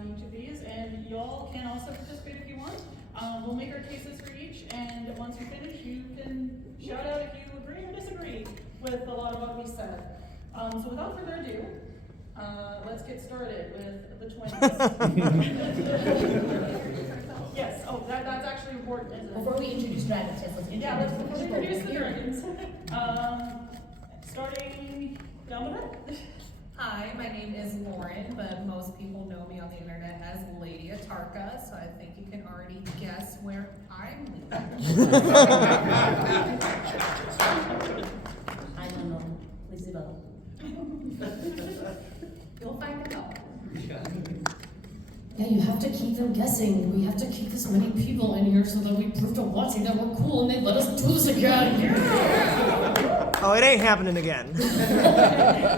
on each of these, and y'all can also participate if you want. We'll make our cases for each, and once we finish, you can shout out if you agree or disagree with a lot of what we said. So without further ado, let's get started with the twins. Yes, that's actually important, isn't it? Before we introduce dragons, let's introduce the dragons. Starting down the middle. Hi, my name is Lauren, but most people know me on the internet as Lady Atarka, so I think you can already guess where I'm leaving. I don't know. Please develop. You'll find it out. Yeah, you have to keep them guessing. We have to keep this many people in here so that we prove to Watsy that we're cool and they let us do this again. Yeah. Oh, it ain't happening again.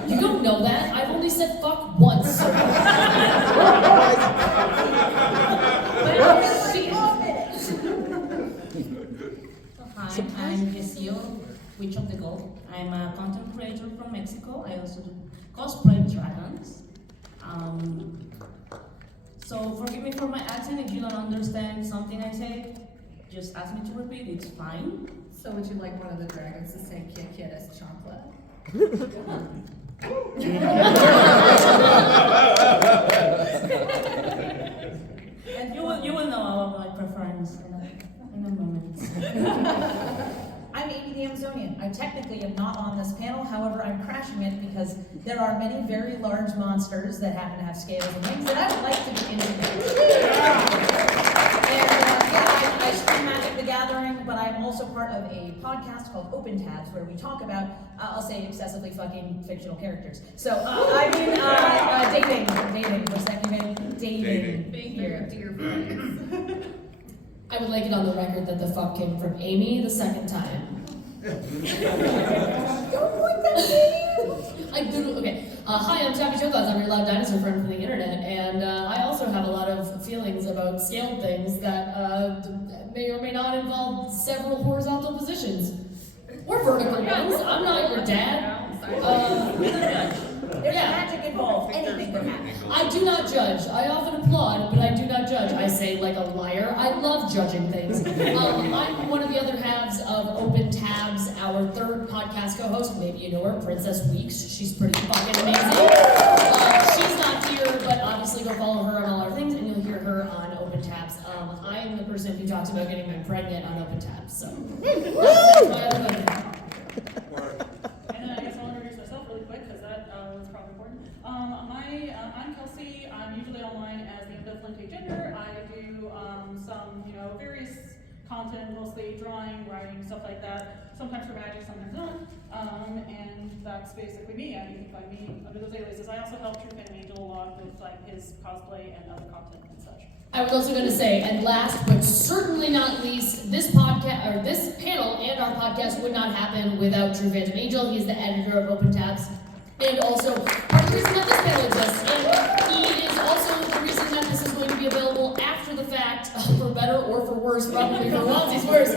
You don't know that. I've only said fuck once. So. Hi, I'm Yesio, Witch of the Gold. I'm a content creator from Mexico. I also do cosplay dragons. So forgive me for my accent if you don't understand something I say. Just ask me to repeat, it's fine. So would you like one of the dragons to say Kit Kit as chocolate? And you will know about my preference in a moment. I'm Amy the Amazonian. I technically am not on this panel, however, I'm crashing it because there are many very large monsters that happen to have scales and wings that I would like to be introduced. I stream Magic the Gathering, but I'm also part of a podcast called Open Tabs where we talk about, I'll say, excessively fucking fictional characters. So, dating for a second, dating. Being here. dear friends. I would like it on the record that the fuck came from Amy the second time. Don't point that at me! I do, okay. Hi, I'm Tabby Chocolates. I'm your loud dinosaur friend from the internet, and I also have a lot of feelings about scaled things that may or may not involve several horizontal positions. Or vertical ones. I'm not your dad. There's magic involved, anything can happen. I do not judge. I often applaud, but I do not judge. I say like a liar. I love judging things. I'm one of the other halves of Open Tabs, our third podcast co-host. Maybe you know her, Princess Weeks. She's pretty fucking amazing. She's not here, but obviously go follow her on all our things, and you'll hear her on Open Tabs. I'm the person who talks about getting men pregnant on Open Tabs. So that's my other thing. And then I guess I'll introduce myself really quick because that was probably important. I'm Kelsey. I'm usually online as the ambivalent gender. I do some, various content, mostly drawing, writing, stuff like that. Sometimes for Magic, sometimes not. And that's basically me. You can find me under those aliases. I also help True Fan Angel along with his cosplay and other content and such. I was also going to say, and last but certainly not least, this podcast or this panel and our podcast would not happen without True Phantom Angel. He is the editor of Open Tabs, and also part of the reason that this panel exists. And he is also the reason that this is going to be available after the fact, for better or for worse, probably for Watsy's worse,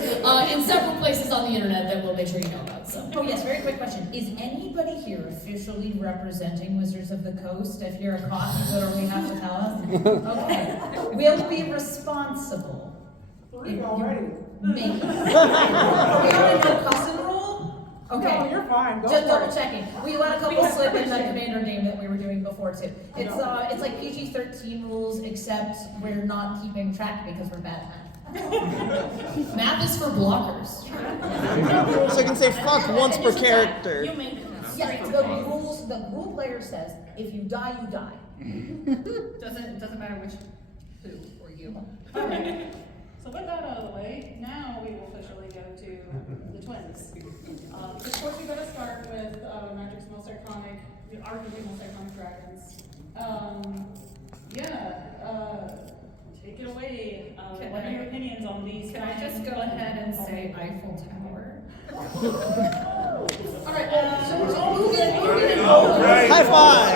in several places on the internet that we'll make sure you know about. So. Oh yes, very quick question. Is anybody here officially representing Wizards of the Coast? If you're a copyholder, we have to tell us. Okay. We'll be responsible. Three already. Maybe. Are we on a no cussing rule? Okay. No, you're fine. Go Just for double it. checking. We let a couple slip in the commander game that we were doing before too. It's like PG-13 rules, except we're not keeping track because we're bad at math. Math is for blockers. So you can say fuck once per character. You make it. Yes, the rule player says, if you die, you die. Doesn't matter which who or you. Alright, so with that out of the way, now we will officially go to the twins. Of course, we gotta start with Magic's most iconic, arguably most iconic dragons. Take it away. What are your opinions on these? Can I just go ahead and say Eiffel Tower? Alright, so move in. High five!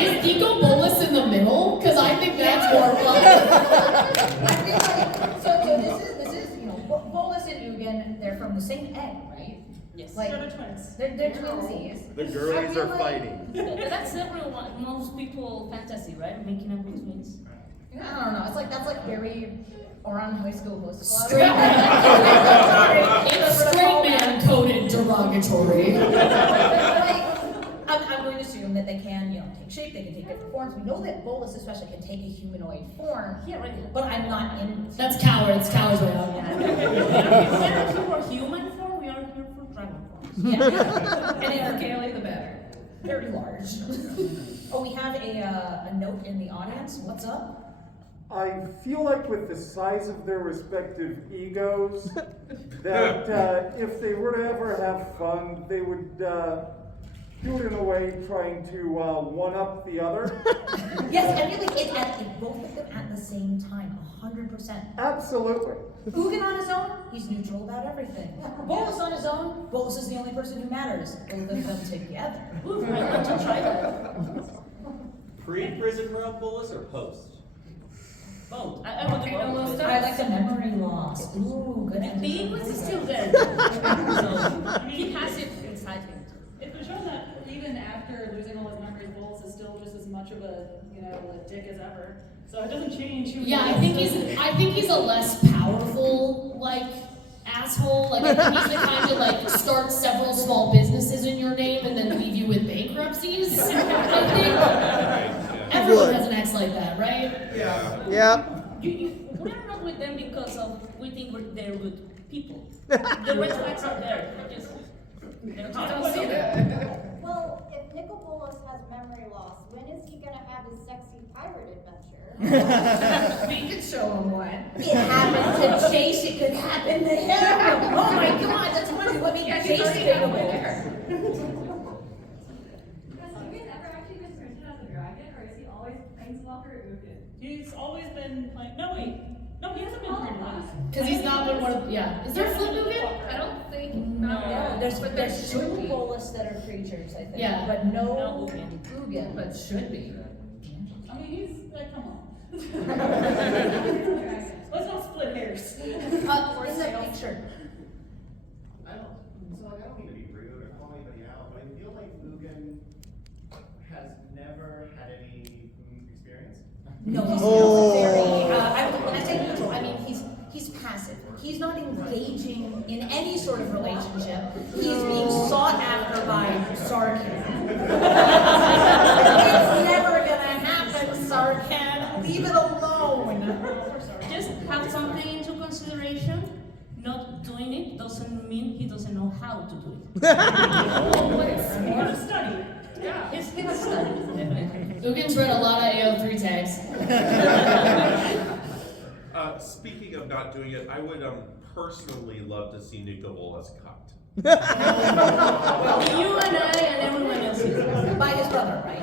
Is Deco Bolus in the middle? Because I think that's more fun. I feel like, so this is, Bolus and Ugin, they're from the same egg, right? Yes. Like, They're the twins. they're twinsies. The girlies are like- fighting. That's everyone, most people fantasy, right? Making up with twins. I don't know. That's like very Oran High School host club. Straight man. Sorry. It's straight man coded derogatory. Like, I'm going to assume that they can, take shape. They can take different forms. We know that Bolus especially can take a humanoid form. Yeah, right. But I'm not in. That's cowards way out. We're here for human form, we are here for dragon form. Yeah. And if Kaylee, the better. Very large. Oh, we have a note in the audience. What's up? I feel like with the size of their respective egos, that if they were to ever have fun, they would do it in a way trying to one-up the other. Yes, I feel like it's both of them at the same time, 100%. Absolutely. Ugin on his own, he's neutral about everything. Bolus on his own, Bolus is the only person who matters. Both of them together. Ooh, I want to try that. Pre-prison realm Bolus or post? Both. I would do both. I like the memory loss. Ooh, good. The English is still there. So he has it inside him. It was shown that even after losing all his memories, Bolus is still just as much of a dick as ever. So it doesn't change who he Yeah, is. I think he's a less powerful, asshole. I think he's the kind to start several small businesses in your name and then leave you with bankruptcies. I think everyone has an ex like that, right? Yeah. Yeah. We're not with them because we think they're good people. The red flags are there. They're I don't just see that. Well, if Nicobolas has memory loss, when is he gonna have his sexy pirate adventure? We could show him one. It happened to Chase, it could happen to him. Oh my god, that's funny. What made Yeah, he's Chase already halfway favorable? there. Has Ugin ever actually been printed as a dragon, or is he always Planeswalker Ugin? He's always been playing. No, wait. No, he hasn't been pretty much. Because he's not been one of, yeah. Is there a flip movie? I don't think. No. There's but there's two should be. Bolus that are creatures, I think. Yeah. But No no Ugin. Ugin. But should be. I mean, he's come on. Let's not split hairs. In the picture. I don't mean to be rude or call anybody out, but I feel like Mugen has never had any experience. No, he's Oh. very. When I say neutral, I mean he's passive. He's not engaging in any sort of relationship. He's being sought after by Sarkhan. It's never gonna happen, Sarkhan. Leave it alone. Just have something into consideration. Not doing it doesn't mean he doesn't know how to do it. More study. Yeah. It's a study. Ugin's read a lot of AO3 tags. Speaking of not doing it, I would personally love to see Nico Bolas cut. You and I and everyone else. By his brother, right?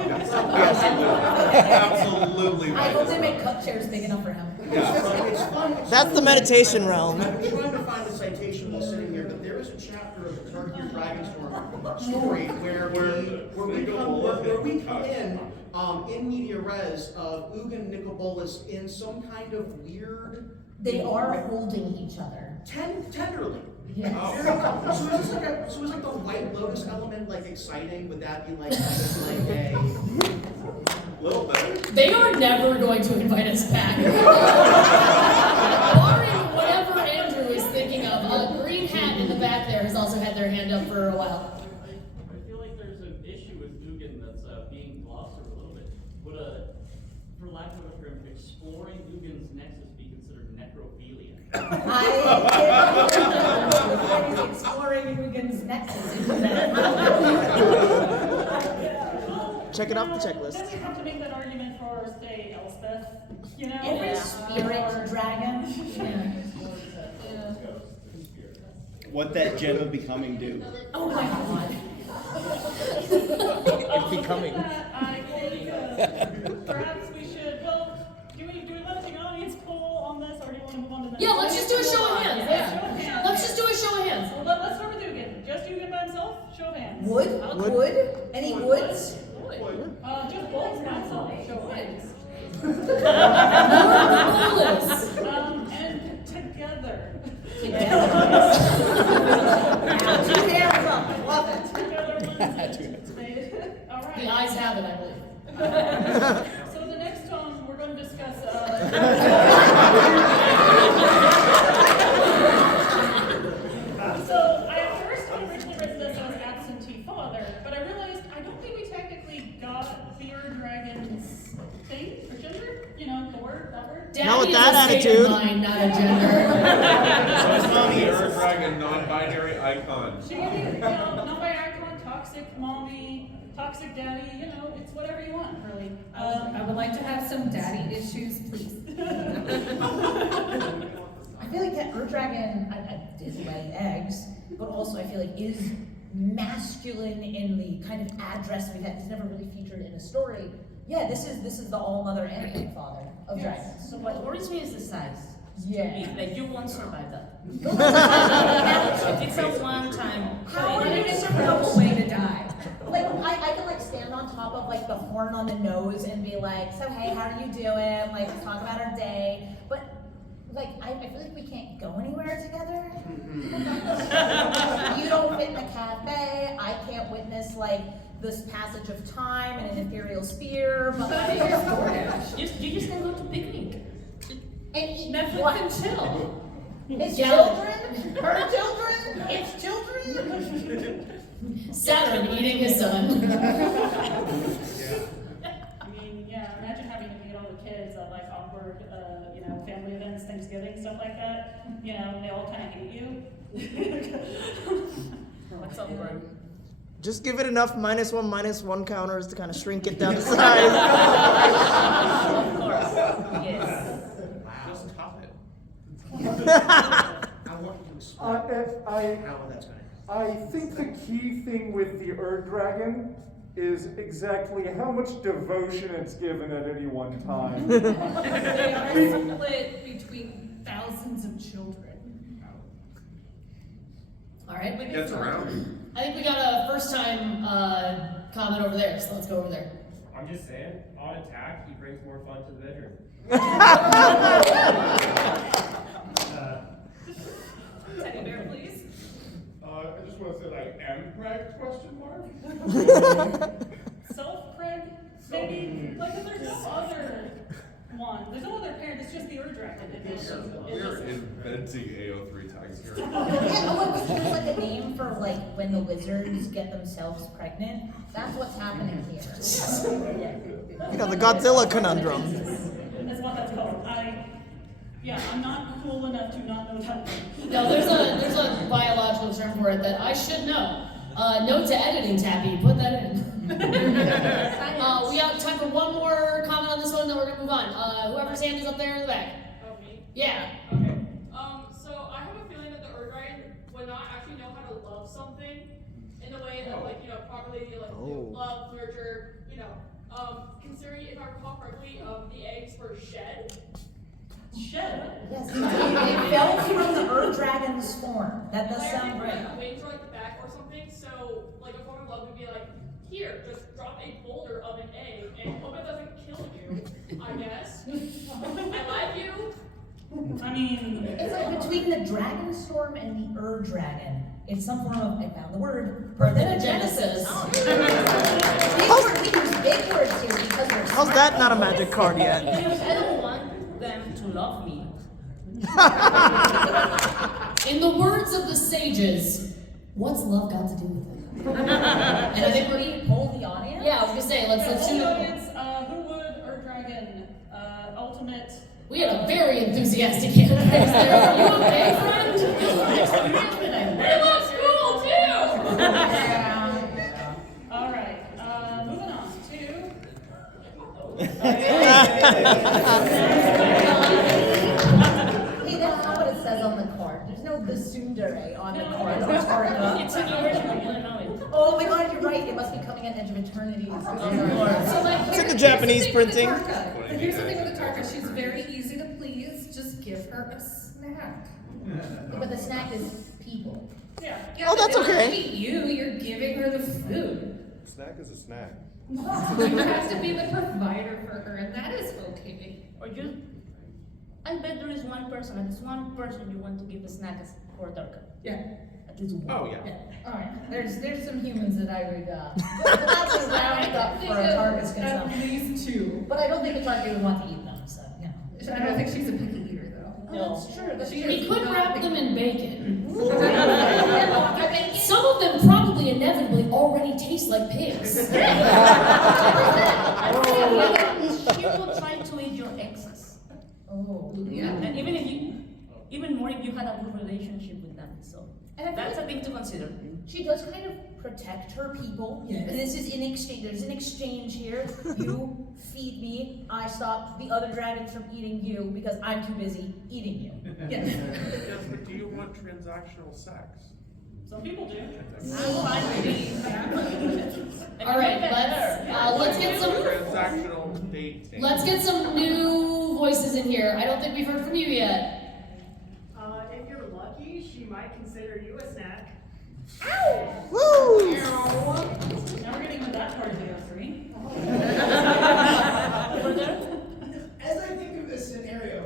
Absolutely. I hope they make cup chairs big enough for him. It's fun. That's the meditation realm. I'm trying to find the citation while sitting here, but there is a chapter of the Turkey Dragonstorm story where we come in media res of Ugin and Nicobolas in some kind of weird. They are holding each other. Tenderly. Yes. So is like the White Lotus element exciting? Would that be kind of a Little bit. They are never going to invite us back. Barring whatever Andrew is thinking of, a green hat in the back there has also had their hand up for a while. I feel like there's an issue with Ugin that's being glossed over a little bit. Would for lack of a term, exploring Ugin's nexus be considered necrophilia? Exploring Uggin's nexus. Check it off the checklist. Then we have to make that argument for, say, Elspeth. Every spirit dragon. What that gem of becoming do? Oh my god. It's becoming. I think perhaps we should. Well, do we want to take an audience poll on this, or do you want to move on to the next? Yeah, let's just do a show of hands. Show of Yeah. hands. Let's just do a show of hands. Well, let's start with Ugin. Just Ugin by himself. Show of hands. Wood? Any woods? Just Bolus by himself. Show of hands. And together. Two hands Daddy Not with is that a state attitude. of mind, not a gender. The Earth Dragon non-binary icon. She can be, you know, non-binary icon, toxic mommy, toxic daddy, you know, it's whatever you want, really. I would like to have some daddy issues, please. I feel like that Earth Dragon is laying eggs, but also I feel like is masculine in the kind of address we've had. It's never really featured in a story. Yeah, this is the all mother and father of dragons. So what worries me is the size. Yeah. Like you won't survive that. It's a one-time. How are you It's a horrible way to die. Like I can like stand on top of like the horn on the nose and be like, so hey, how are you doing? Like let's talk about our day. But like I feel like we can't go anywhere together. You don't fit in a cafe. I can't witness like this passage of time in an imperial sphere. But like, You just can go to picnic. and eat Netflix what? and chill. It's Yeah. children. Her children. It's children. Saturn eating his son. I mean, yeah, imagine having to meet all the kids at like awkward, you know, family events, Thanksgiving, stuff like that. You know, they all kind of hate you. What's up, bro? Just give it enough -1/-1 counters to kind of shrink it down to size. Of course. Yes. Just top it. I want you to explain how that's going to I think the key thing with the Earth Dragon is exactly how much devotion it's given at any one time. They are split between thousands of children. All right. Gets around. I think we got a first time comment over there, so let's go over there. I'm just saying, on attack, he brings more fun to the bedroom. Teddy bear, please. I just want to say, like, M-Preg, question mark? Self-preg? Maybe, like, if there's no other one, there's no other parent, it's just the Ur Dragon. We're inventing AO3 tags here. Yeah, oh, there's like a name for like when the lizards get themselves pregnant. That's what's happening here. You know, the Godzilla conundrum. That's what that's called. I'm not cool enough to not know that. No, there's a biological term for it that I should know. Note to editing, Tappy, put that in. We have time for one more comment on this one, then we're gonna move on. Whoever's hand is up there in the back. Oh, me? Yeah. Okay. So I have a feeling that the Ur Dragon would not actually know how to love something in the way that, like, you know, properly, like, love, nurture, you know. Considering, if I recall correctly, the eggs were shed. Shed? Yes, it fell from the Ur Dragon's form. That does Like, sound like, right. wings or like the back or something. So, like, a form of love would be like, here, just drop a boulder of an egg and hope it doesn't kill you. I guess. I love you. I mean, It's like between the dragon storm and the Ur Dragon. It's some form of, I found the word, parthenogenesis. We use big words here because we're How's that not a magic card yet? I don't want them to love me. In the words of the sages, what's love got to do with it? And I think we poll the audience. Yeah, I was gonna say, let's hold do the it. audience, who would Ur Dragon, ultimate? We had a very enthusiastic hand raise there. Are you okay, friend? It looks cool too. All right, moving on to. Hey, that's not what it says on the card. There's no Basundere on the card. Antarctica. It's a new version, you don't know it. Oh my god, you're right. It must be coming at Edge of Eternity. So, like, It's in the here's Japanese thing with printing. Atarka. Here's the thing with Atarka. She's very easy to please. Just give her a snack. But the snack is people. Yeah. Yeah, Oh, but that's it doesn't okay. eat you. You're giving her the food. Snack is a snack. You have to be the provider for her, and that is okay. Or you, I bet there is one person, at least one person you want to give a snack for Darka. Yeah. At least one. Oh, yeah. Alright, there's some humans that I would, but that's a roundup for Atarka's At consumption. least two. But I don't think Atarka would want to eat them, so, you know. I don't think she's a picky eater, though. Oh, that's true, that's She true. We is could not wrap picky. them in bacon. I think Some of them probably inevitably already taste like pigs. She will try to eat your excess. Oh, And even more if you had a good relationship with them. So And I feel that's a like thing to consider. she does kind of protect her people. Yes. This is in exchange. There's an exchange here. You feed me, I stop the other dragons from eating you because I'm too busy eating you. Yes. Yes, but do you want transactional sex? Some people do. I'm fine with it. All right, let's get some. Transactional dating. Let's get some new voices in here. I don't think we've heard from you yet. If you're lucky, she might consider you a snack. Woo! Now we're getting to that part of the O3. As I think of this scenario,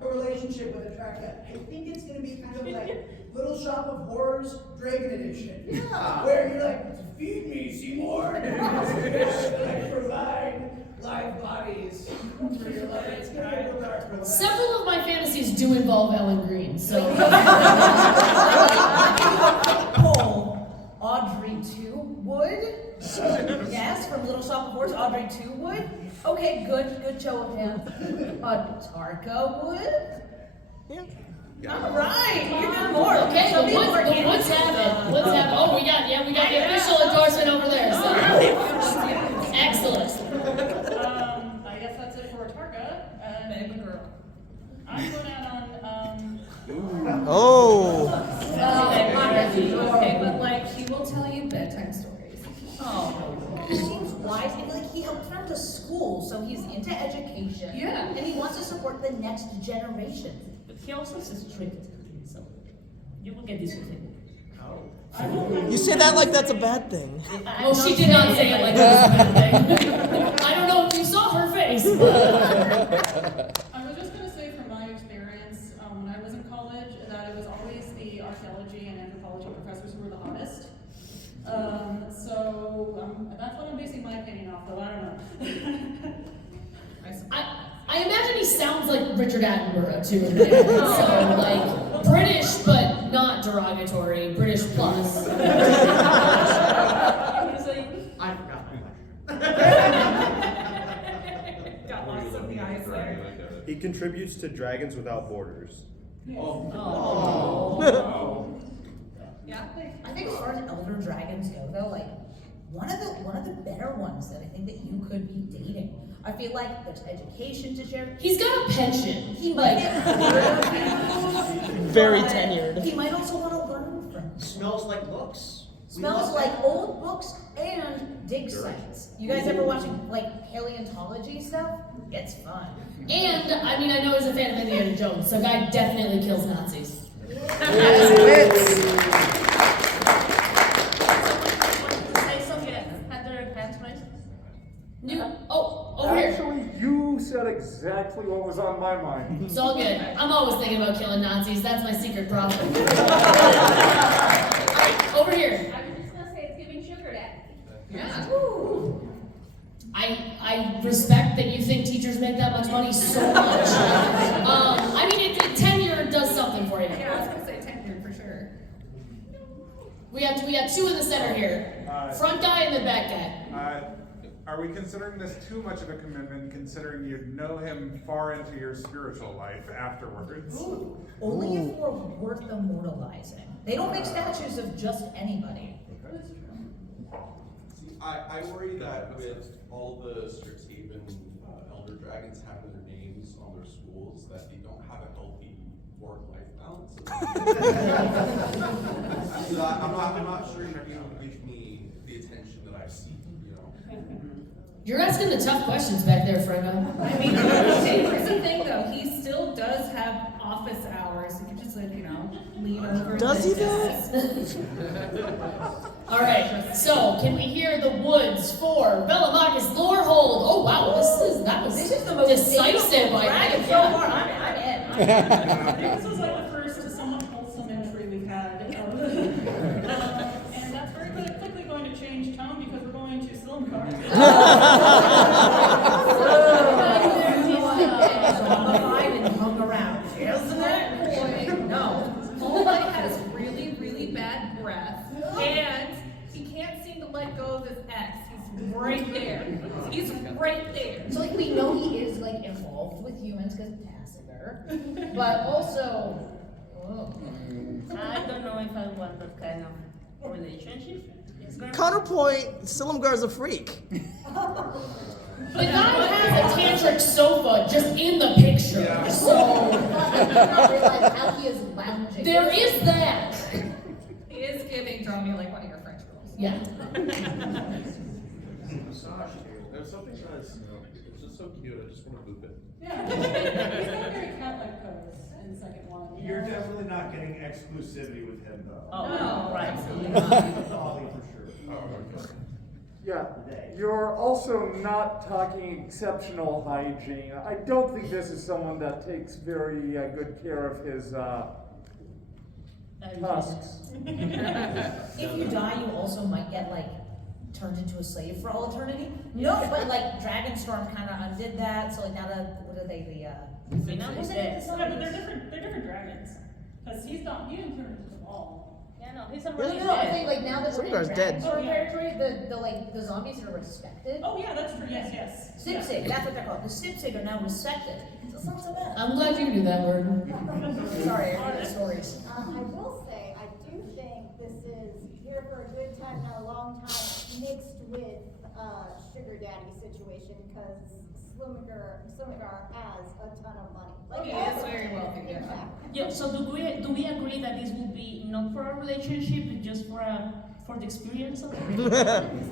a relationship with a Traka, I think it's gonna be kind of like Little Shop of Horrors, Dragon Edition. Yeah. Where you're like, feed me, Seymour. I provide live bodies for your life. It's gonna be a little dark for that. Several of my fantasies do involve Ellen Green, so. Pull Audrey 2 would. Yes, from Little Shop of Horrors, Audrey 2 would. Okay, good show of hands. Tarka would. Yeah. All right, you're doing more. Okay, Some people are the woods have it. Woods have it. Oh, we got the official endorsement over there. So. Excellent. I guess that's it for Tarka. Baby girl. I'm going out on, Oh. Okay, but like, he will tell you bedtime stories. Oh, he seems wise. I feel like he helped her to school, so he's into education. Yeah. And he wants to support the next generation. But he also is strict. So you will get this with him. You say that like that's a bad thing. Oh, she did not say it like that was a bad thing. I don't know if you saw her face. I was just going to say from my experience when I was in college that it was always the archaeology and anthropology professors who were the hottest. That's what I'm basing my opinion off, though. I don't know. I imagine he sounds like Richard Attenborough too. In there. So like British, but not derogatory. British plus. I forgot my Got lost in the eyes there. He contributes to Dragons Without Borders. Yeah, I think as far as elder dragons go, though, like one of the better ones that I think that you could be dating. I feel like there's education to share. He's got a pension. He might get Very but tenured. He might also want to learn from. Smells like books. Smells like old books and dig sites. You guys ever watching like paleontology stuff? It's fun. And I mean, I know he's a fan of Indiana Jones, so guy definitely kills Nazis. Over here. Actually, you said exactly what was on my mind. It's all good. I'm always thinking about killing Nazis. That's my secret problem. Over here. I was just gonna say it's giving sugar daddy. Yeah. I respect that you think teachers make that much money so much. I mean, tenure does something for you. Yeah, I was gonna say tenure for sure. We got two in the center here. Front guy and the back guy. Are we considering this too much of a commitment, considering you know him far into your spiritual life afterwards? Only if we're worth immortalizing. They don't make statues of just anybody. See, I worry that with all the Strixhaven Elder Dragons having their names on their schools, that they don't have a healthy work-life balance. So I'm not sure you're going to give me the attention that I seek, you know. You're asking the tough questions back there, Frendo. I mean, here's the thing though, he still does have office hours. You can just like, you know, lean over. Does he All right, so can we hear the woods for Velomachus Lorehold? Oh wow, this is the most decisive. I think. So far, I'm in. This was like the first somewhat wholesome entry we've had. And that's very quickly going to change tone because we're going to Silumgar. Hung around, isn't it? No. Paulite has really, really bad breath, and he can't seem to let go of his ex. He's right there. He's right there. So like we know he is like like involved with humans because Tassiger, but also. Oh. I don't know if I want that kind of relationship. Counterpoint, Silumgar's a freak. The guy has a tantric sofa just in the picture, so not realize how he is lounging. there is that. He is giving draw me like one of your French girls. Yeah. Massage too. There's something that's it's just so cute. I just want to boop it. Yeah, he's got a very cat-like pose in the second one. You're definitely not getting exclusivity with him, though. Oh, No. right. Ollie for sure. Yeah, you're also not talking exceptional hygiene. I don't think this is someone that takes very good care of his tusks. If you die, you also might get like turned into a slave for all eternity. No, but like Dragonstorm kind of undid that. So like now what are they? Phenom Was is it dead. the Yeah, but zombies? they're different dragons. Because he didn't turn into the ball. Yeah, no, he's No, already no, I'm dead. saying like now that we're in Silumgar's dead. Dragonstorm Oh, yeah. territory, the zombies that are respected. Oh yeah, that's true. Yes, yes. Sipsig, that's what they're called. The Sipsig are now respected. So it's not so bad. I'm glad you knew that word. Sorry, I heard the stories. I will say, I do think this is here for a good time, not a long time, mixed with sugar daddy situation, because Slimagar has a ton of money. He is very wealthy, yeah. Yeah, so do we agree that this will be not for a relationship, but just for the experience of it?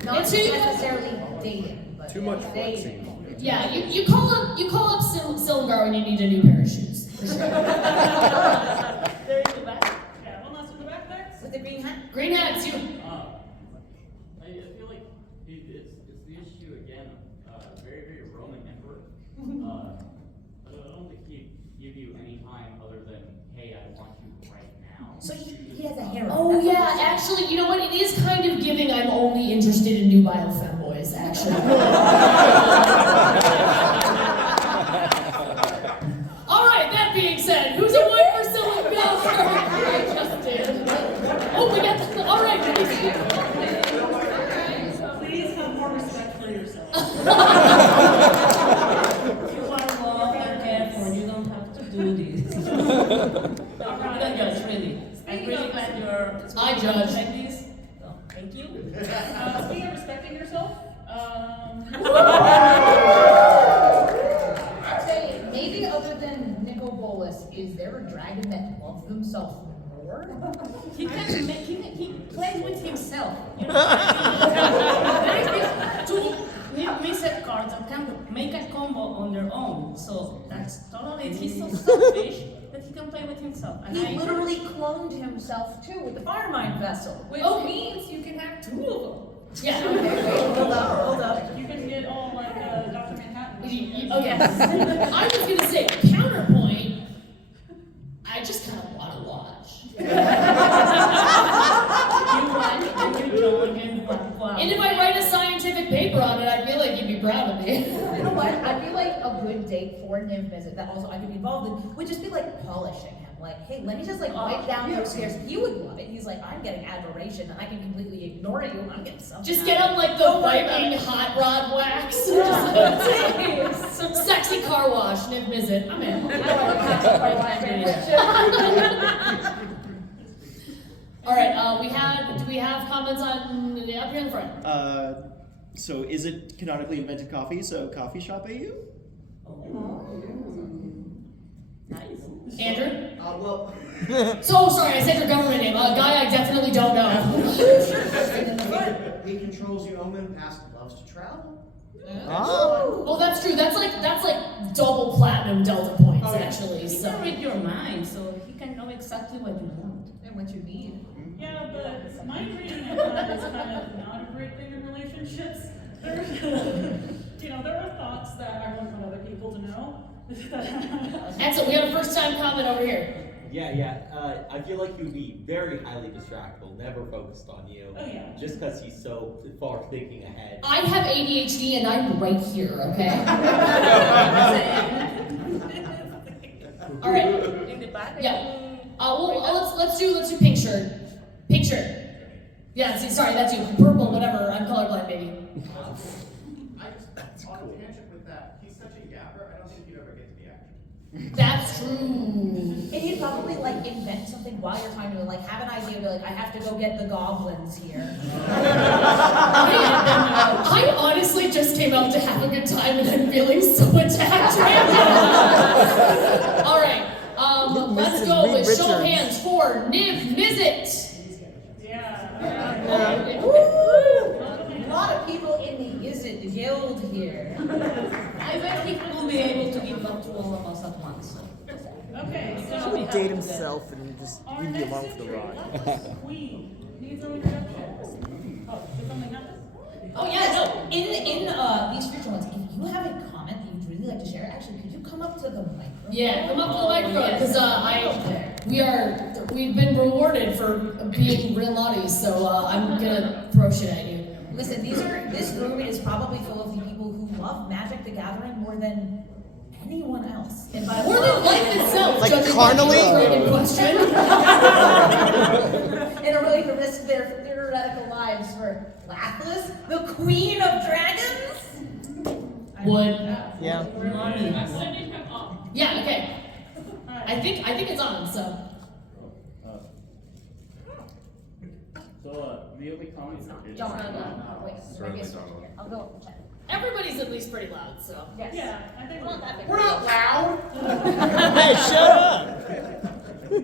Not It's who you- necessarily dating, but Too much dating. flexing. Yeah, you call up Silumgar when you need a new pair of shoes. For sure. There in the back. Yeah, one last in the back next. With the green hat? Green hats, you. I feel like it's the issue again. Very very Roman emperor. I don't think he'd give you any time other than, hey, I want you right now. So he has a harem. Oh That's what yeah, you're saying. actually, you know what? It is kind of giving I'm only interested in nubile femboys, actually. Alright, that being said, who's a one for Silumgar? I just did. Oh, we got the, alright, Please have more respect for yourself. You are loved and cared for. You don't have to do this. You don't judge, really. I'm really glad you're. I judge. Like this. So, thank you. Speaking of respecting yourself, I'd say maybe other than Nicobolus, is there a dragon that loves himself more? He can make, he plays with himself. You know, there is these two reset cards that can make a combo on their own. So that's totally, he's so selfish that he can play with himself. And He literally cloned himself too with the Firemind vessel. Which means you can have two of them. Yeah. Hold up. you can get all like Dr. Manhattan. Okay. I was gonna say, counterpoint, I just kind of want to watch. And if I write a scientific paper on it, I feel like you'd be proud of me. You know what? I feel like a good date for Niv Mizzet that also I could be involved in would just be like polishing him. Like, hey, let me just like wipe down those hairs. He would love it. He's like, I'm getting adoration and I can completely ignore you. I'm getting something. Just get up like the Viking hot rod wax. Some sexy car wash, Niv Mizzet. I'm in. All right, do we have comments on up here in the front? So is it canonically invented coffee? So coffee shop AU? Nice. Andrew? Well. So sorry, I said your government name. A guy I definitely don't know. He controls the omen, past loves to travel. Oh. Well, that's true. That's like double platinum delta points, actually. He So. can read your mind, so he can know exactly what you want. And what you need. Yeah, but mind reading at times is kind of not a great thing in relationships. There are thoughts that I wouldn't want other people to know. Excellent. We have a first-time comment over here. Yeah. I feel like he would be very highly distractible, never focused on you. Oh, yeah. Just because he's so far thinking ahead. I have ADHD and I'm right here, okay? All right. In the back. Yeah. Let's do pink shirt. Pink shirt. Yeah. Sorry, that's you. Purple, whatever. I'm colorblind, baby. I just on a tangent with that. He such a yapper, I don't think you'd ever get to the action. That's true. And you'd probably like invent something while you're trying to like have an idea, be like, I have to go get the goblins here. I honestly just came out to have a good time and I'm feeling so attacked right now. All right, let's go with show of hands for Niv Mizzet. A lot of people in the Izzet Guild here. I bet people will be able to give up to all of us at once. Okay, so He would date himself and just leave you along for the ride. Queen needs an introduction. Oh, did something happen? Oh yeah, no. In these future ones, if you have a comment that you'd really like to share, actually, could you come up to the microphone? Yeah, come up to the microphone because we've been rewarded for being real naughty, so I'm gonna throw shit at you. Listen, this room is probably full of the people who love Magic the Gathering more than anyone else. And by More than life itself, Like judging carnally? by the in question. and are willing to risk their theoretical lives for Lapis, the Queen of Dragons? Would. Yeah. I'm sending him up. Yeah. Okay. I think it's on. So. The only comments are Don't wait. Certainly don't. I'll go check. Everybody's at least pretty loud, so. Yes. Yeah, I think We're not that big. We're not loud! Hey, shut up! You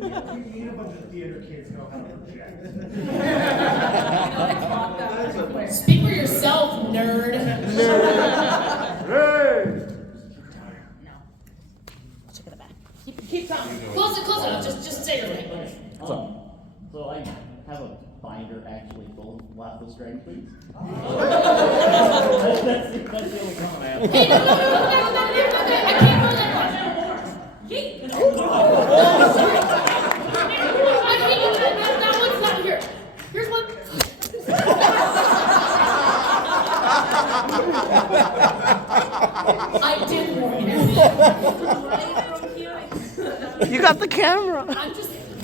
need a bunch of theater kids who know how to project. Speak for yourself, nerd. Hey! Check at the back. Keep talking. Close it. Just say your name. So I have a binder actually full of Lapis Dragon Queens. That's the only comment I have. Hey, no, I can't roll that one. Yeet. I can't do that one's not here. Here's one. I did warn you. You got the camera.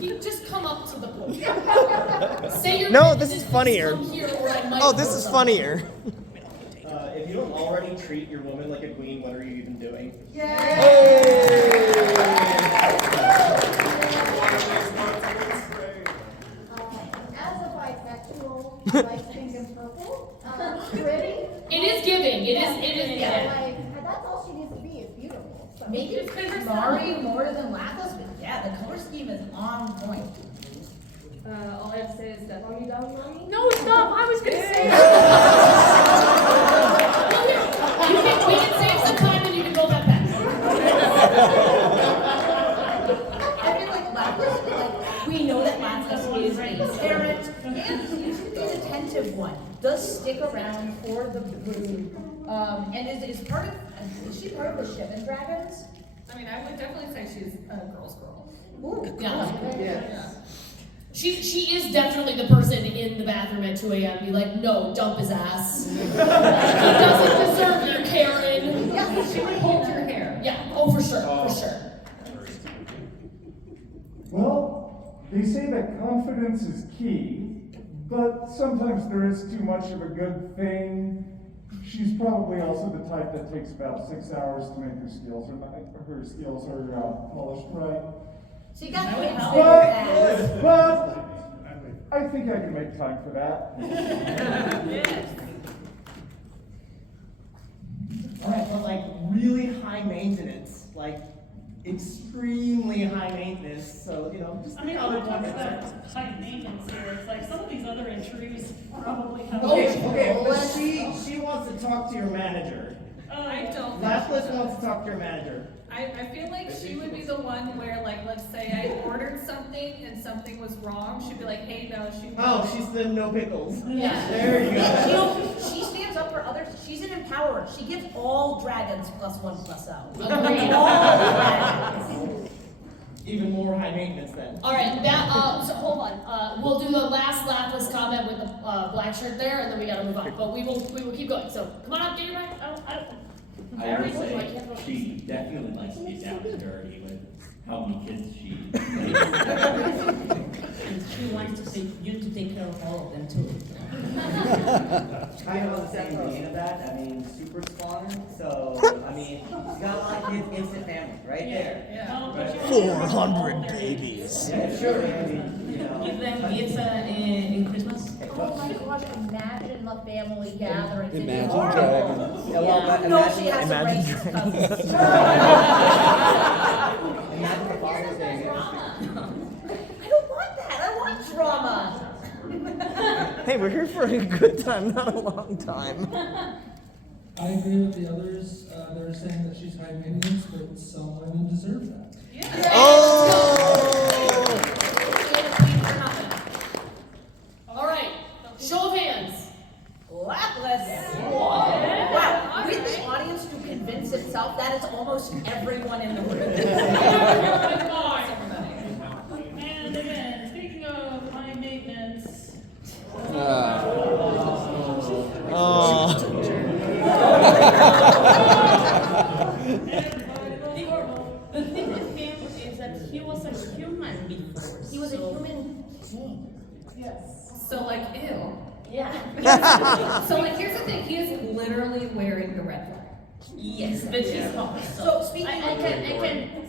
You just come up to the podium. Say your No, name this and is then funnier. come here or I might Oh, this roll is something. funnier. If you don't already treat your woman like a queen, what are you even doing? As a bisexual, like pink and purple, pretty. It is giving. It is. Yeah. Like, that's all she needs to be is beautiful. So. Maybe it's Mari more than Lapis, but yeah, the color scheme is on point. All I have to say is step on me down, mommy. No, stop! I was gonna say we can save some time and you can go back. I feel like Lapis, like, we know that Lapis is a parent, and usually an attentive one, does stick around for the group, and is part of, is she part of the Ship and Dragons? I mean, I would definitely say she's a girl's girl. Ooh, Yeah. Yeah. She is definitely the person in the bathroom at 2 a.m. Be like, no, dump his ass. He doesn't deserve you, Karen. Yeah, she would hold your hair. Yeah. Oh, for sure. For sure. Well, they say that confidence is key, but sometimes there is too much of a good thing. She's probably also the type that takes about 6 hours to make her skills are polished right. She got But I think I can make time for that. Alright, but like really high maintenance, like extremely high maintenance. So, you know, just I mean, I'm not talking about high maintenance here. It's like some of these other entries probably have. Okay, but she wants to talk to your manager. I don't. Lapis wants to talk to your manager. I feel like she would be the one where, like, let's say I ordered something and something was wrong. She'd be like, hey, no, She's the no pickles. Yeah. There you go. She stands up for others. She's an empowerer. She gives all dragons +1/+0. Agreed. All dragons. Even more high maintenance then. All right. So hold on. We'll do the last Lapis comment with the black shirt there, and then we gotta move on. But we will keep going. So come on up, get your mic. I would say she definitely likes to get down and dirty with how many kids she And she wants to you to take care of all of them too. Kind of on the same vein of that, I mean, super spawner, so, I mean, she's got a lot of kids, instant family, right there. Yeah. Right. 400 babies. Yeah, sure, I mean, you know. Give them pizza in Christmas. Oh my gosh, imagine the family gatherings. It'd be Imagine horrible. dragons. Yeah, well, but No, she has some imagine racist dragons. cousins. Imagine the Father's Day. I don't want that. I want drama. Hey, we're here for a good time, not a long time. I agree with the others. They're saying that she's high maintenance, but some women deserve that. All right, show of hands. Lapless. Wow, with the audience to convince itself that is almost everyone in the room. And again, speaking of high maintenance. The thing with him is that he was a human before. He was a human king. Yes. So like, ew. Yeah. So like, here's the thing, he is literally wearing the red flag. Yes, but she's not. So speaking I can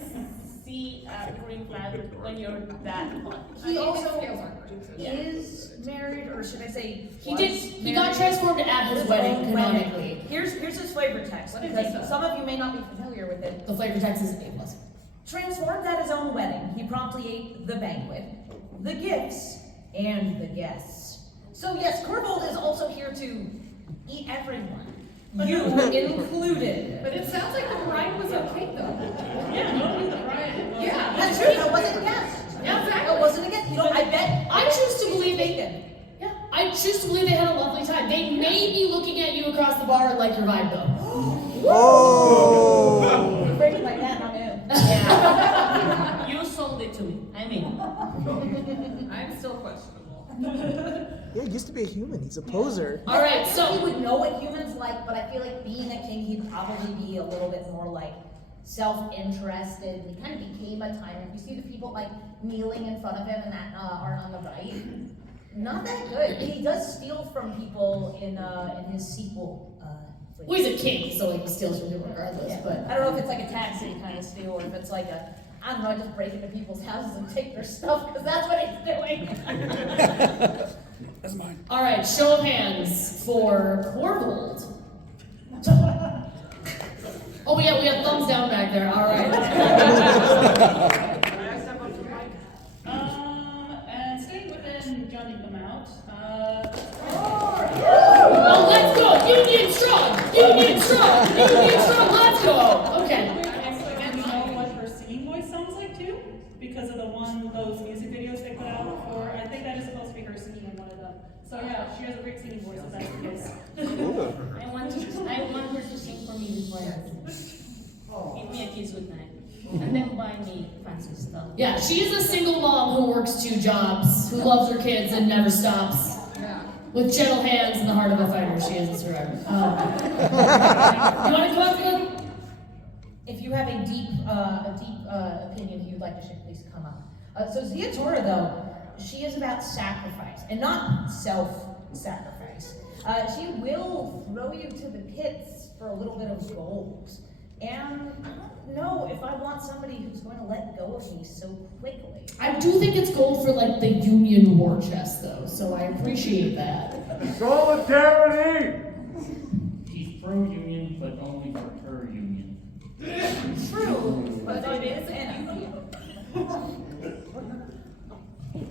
see a green flag when you're that hot. He also scales aren't great. is married, or should I say, He got transformed at his wedding, canonically. Here's his flavor text, because some of you may not be familiar with it. The flavor text is A+. Transformed at his own wedding, he promptly ate the banquet, the gifts, and the guests. So yes, Corvold is also here to eat everyone. You included. But it sounds like the bride was okay though. Yeah, nobody the bride. Yeah, that's true, that wasn't a guest. Yeah, exactly. That wasn't a guest. You know, I bet. I choose to believe bacon. Yeah, I choose to believe they had a lovely time. They may be looking at you across the bar and like your vibe though. Oh! You break it like that, not new. Yeah. You sold it to me. I mean. I'm still questionable. Yeah, he used to be a human. He's a poser. All right, He so would know what humans like, but I feel like being a king, he'd probably be a little bit more like self-interested. He kind of became a tyrant. You see the people like kneeling in front of him and that are on the right. Not that good. And he does steal from people in his sequel. well, he's a king, so he steals from people regardless. Yeah, But I don't know if it's like a taxi kind of steal, or if it's like a, I don't know, I just break into people's houses and take their stuff, because that's what he's doing. That's mine. all right, show of hands for Corvold. Oh, we have thumbs down back there. All right. And staying within judging them out, Oh, let's go! Union strong! Union strong! Union strong! Let's go! Okay. we know what her singing voice sounds like too, because of those music videos they put out for, I think that is supposed to be her singing in one of them. So yeah, she has a great singing voice, if that's the case. I want her to sing for me before I give me a kiss goodnight. And then buy me fancy stuff. Yeah, she is a single mom who works 2 jobs, who loves her kids and never stops. Yeah. With gentle hands and the heart of a fighter, she is a survivor. You want to come up here? If you have a deep opinion that you'd like to share, please come up. So Ziatora, though, she is about sacrifice, and not self-sacrifice. She will throw you to the pits for a little bit of gold. And I don't know if I want somebody who's going to let go of me so quickly. I do think it's gold for like the Union war chest, though, so I appreciate that. Solidarity! He's pro-union, but only for her union. True, but it is empty.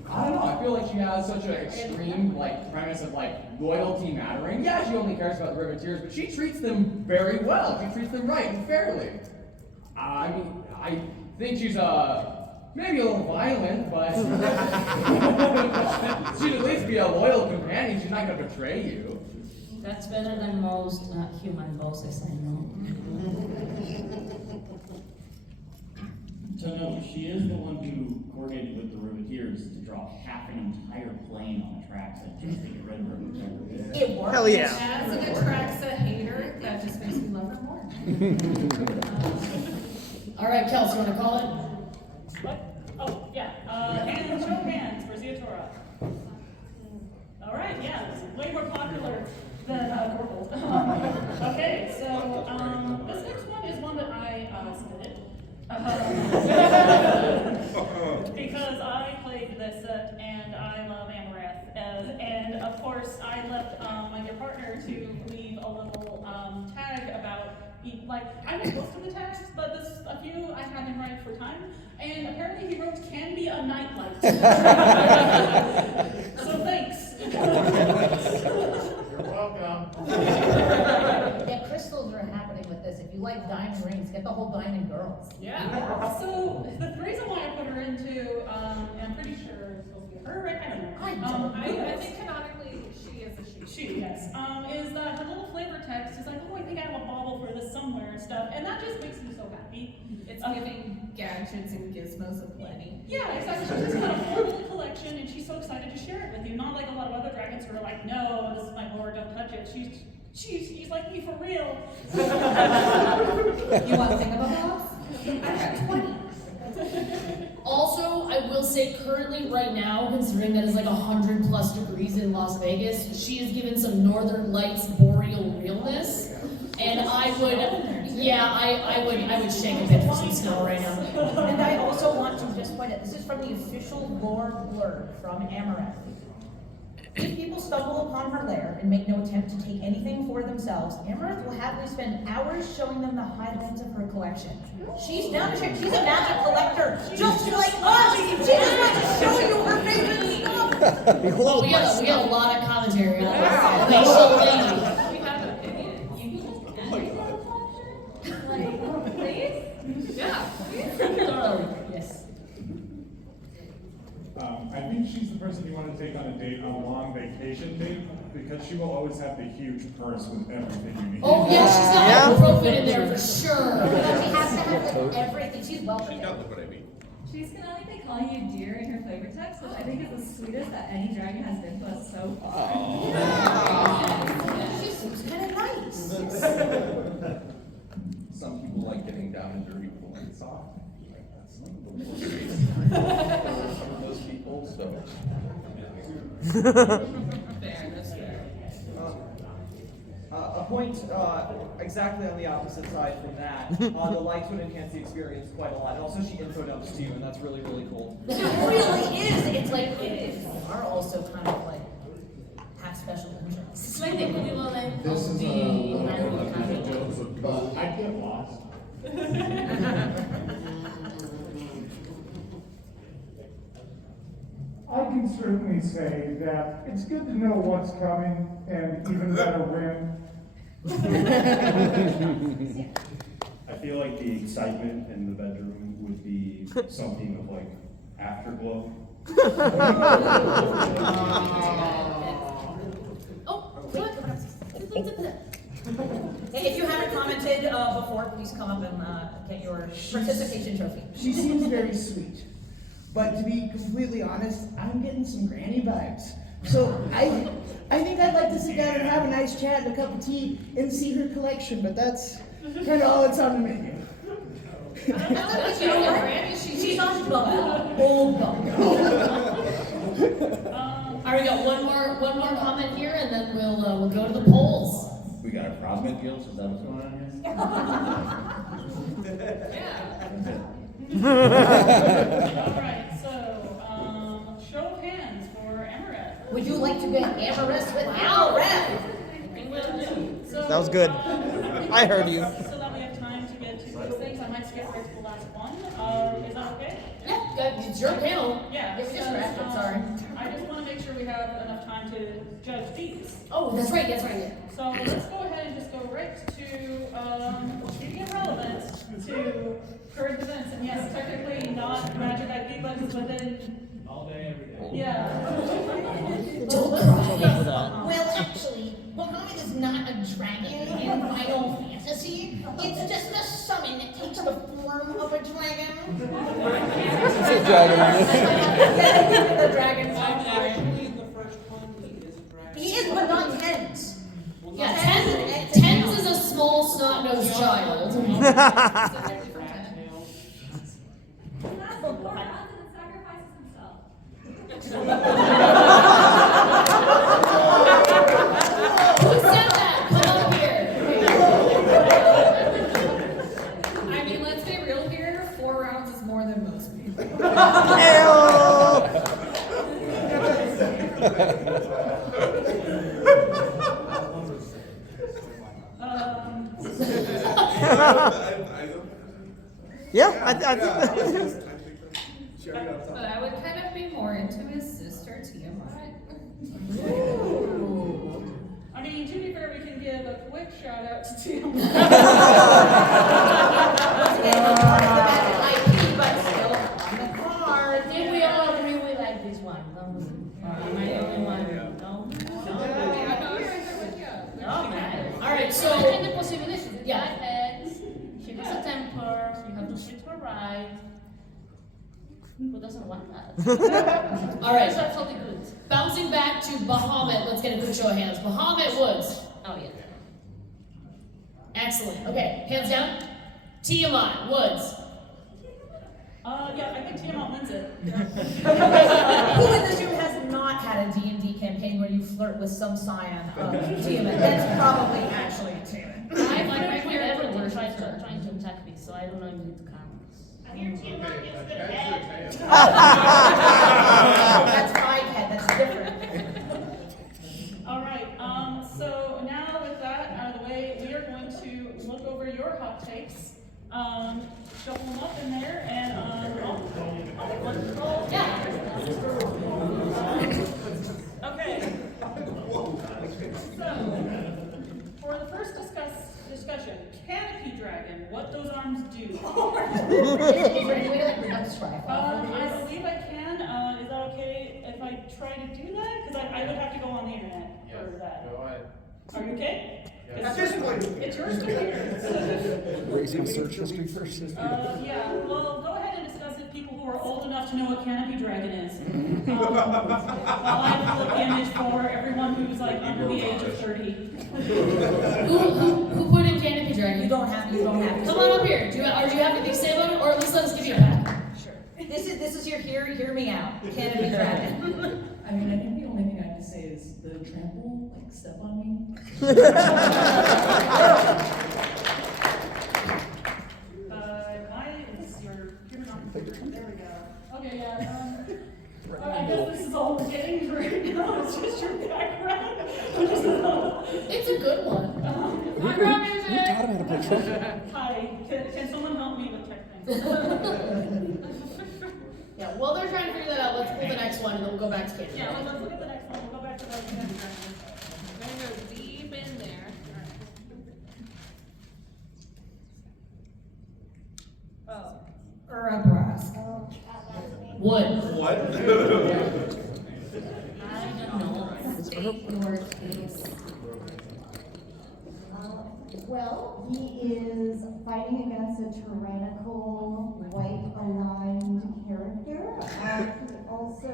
I don't know, I feel like she has such an extreme, like, premise of, like, loyalty mattering. Yeah, she only cares about the Riveteers, but she treats them very well. She treats them right and fairly. I mean, I think she's, maybe a little violent, but she'd at least be a loyal companion. She's not gonna betray you. That's better than most human bosses I know. So no, she is the one who coordinated with the Riveteers to draw half an entire plane on the tracks and just to get rid of her. It works. Hell yeah. As an Atraxa hater, that just makes me love her more. All right, Kelsey, you want to call it? What? Oh, yeah. Show of hands for Ziatora. All right, yeah, it's way more popular than Corporal. Okay, so this next one is one that I submitted. Because I played this set and I love Amaranth. And of course, I left my dear partner to leave a little tag about, like, I wrote most of the tags, but a few I had him write for time. And apparently he wrote, "Can be a nightlight." So thanks. You're welcome. Yeah, crystals are happening with this. If you like diamond rings, get the whole diamond girls. Yeah. So the reason why I put her into, and I'm pretty sure it's supposed to be her, right? I don't know. I think canonically she is a she. She, yes. Is that her little flavor text is like, oh, I think I have a bauble for this somewhere and stuff, and that just makes me so happy. It's giving gadgets and gizmos aplenty. Yeah, exactly. She's just got a whole little collection, and she's so excited to share it with you. Not like a lot of other dragons who are like, no, this is my lore, don't touch it. She's like me for real. You want to think about that? I have 20. Also, I will say currently right now, considering that it's like 100+ degrees in Las Vegas, she is given some Northern Lights boreal realness. And I would shake a bit for some snow right now. And I also want to just point out, this is from the official lore blurb from Amaranth. If people stumble upon her lair and make no attempt to take anything for themselves, Amaranth will happily spend hours showing them the highlights of her collection. She's a magic collector, just like us! She just wants to show you her favorite stuff! Well, we got a lot of commentary on this. Facial lady. We have an opinion. Like, please? Yeah, please. Yes. I think she's the person you want to take on a date, on a long vacation date, because she will always have the huge purse with everything you need. Oh yeah, she's got ibuprofen in there for sure. She has to have like, everything. She's well She's got what I mean. She's canonically calling you dear in her flavor text, which I think is the sweetest that any dragon has been to us so far. She seems kind of nice. Some people like getting down and dirty with the lights off. Like, that's not the for most people, so. Fair, that's fair. A point exactly on the opposite side from that. The lights would enhance the experience quite a lot. And also, she info dumps to you, and that's really, really cool. It really is. It's like it are also kind of like have special interests. So I think we will then This is the a joke, but I'd get lost. I can certainly say that it's good to know what's coming and even better when. I feel like the excitement in the bedroom would be something of like afterglow. If you haven't commented before, please come up and get your participation trophy. She seems very sweet. But to be completely honest, I'm getting some granny vibes. So I think I'd like to sit down and have a nice chat and a cup of tea and see her collection, but that's kind of all that's on the menu. You know what? She's on bubble. Old bubble. All right, we got one more comment here, and then we'll go to the polls. We got a prospect deal, so that was going on Alright, so, show of hands for Amaranth. Would you like to get Amaranth with Amaranth? So, That was good. I heard you. So that we have time to get to those things, I might skip right to the last one. Is that okay? Yeah, it's your panel. Yeah. Yeah, we just wrapped it, sorry. I just want to make sure we have enough time to judge these. Oh, that's right. Yeah. So let's go ahead and just go right to speaking of relevant to current events. And yes, technically not magic IP, but it's within All day, every day. yeah. Well, actually, Muhammad is not a dragon in Final Fantasy. It's just a summon that takes the form of a dragon. It's a dragon. The dragon's Actually, the first one, he is a dragon. He is, but not Tens. Yeah, Tens is a small snot-nosed child. Sacrifices himself. real here, 4 rounds is more than most people. Yeah, I think But I would kind of be more into his sister Tiamat. I mean, to be fair, we can give a quick shout out to Tiamat. But still on the card. I think we all agree we like this one, don't we? Or am I the only one? No? No, man. Alright, so. Imagine the possibilities. Yeah. Bad eggs, she has a temper, you have to treat her right. Who doesn't want that? Alright. That's totally good. Bouncing back to Bahamut, let's get a quick show of hands. Bahamut Woods. Oh, yeah. Excellent. Okay, hands down. Tiamat Woods. Yeah, I think Tiamat wins it. Who in this room has not had a D&D campaign where you flirt with some scion of Tiamat? That's probably actually Tiamat. I like my everyone trying to attack me, so I don't know if it counts. And your Tiamat gives good head. That's my head, that's different. All right, so now with that out of the way, we are going to look over your hot takes. Shuffle them up in there, and okay. So, for the first discussion, canopy dragon, what those arms do. Is there any way to I believe I can. Is that okay if I try to do that? Because I would have to go on the internet for that. Go ahead. Are you okay? At this point, It's yours computer. raise my search history first. Yeah, well, go ahead and discuss it, people who are old enough to know what canopy dragon is. While I flip the image for everyone who's like under the age of 30. Who put in Canopy Dragon? You don't have to. Come on up here. Do you have anything to say about it? Or at least let us give you a pat. Sure. This is your hear me out. Canopy dragon. I mean, I think the only thing I have to say is the trample, like, step on me. There we go. Okay, yeah, I guess this is all we're getting right now. It's just your background. It's a good one. Background music. You taught him how to play trumpet. Hi, can someone help me with tech things? Yeah, while they're trying to figure that out, let's pull the next one and then we'll go back to Canopy. Yeah, let's look at the next one. We'll go back to the canopy dragon. I'm gonna go deep in there. Oh. Urabras. Wood. What? I don't know. State your case. Well, he is fighting against a tyrannical, white-aligned character. He also,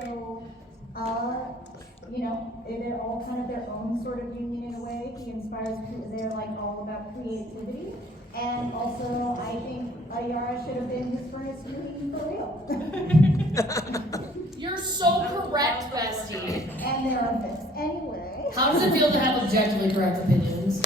they're all kind of their own sort of union in a way. He inspires, they're like all about creativity. And also, I think Ayara should have been his furnace queen for real. You're so correct, bestie. And there are bits. Anyway. How does it feel to have objectively correct opinions?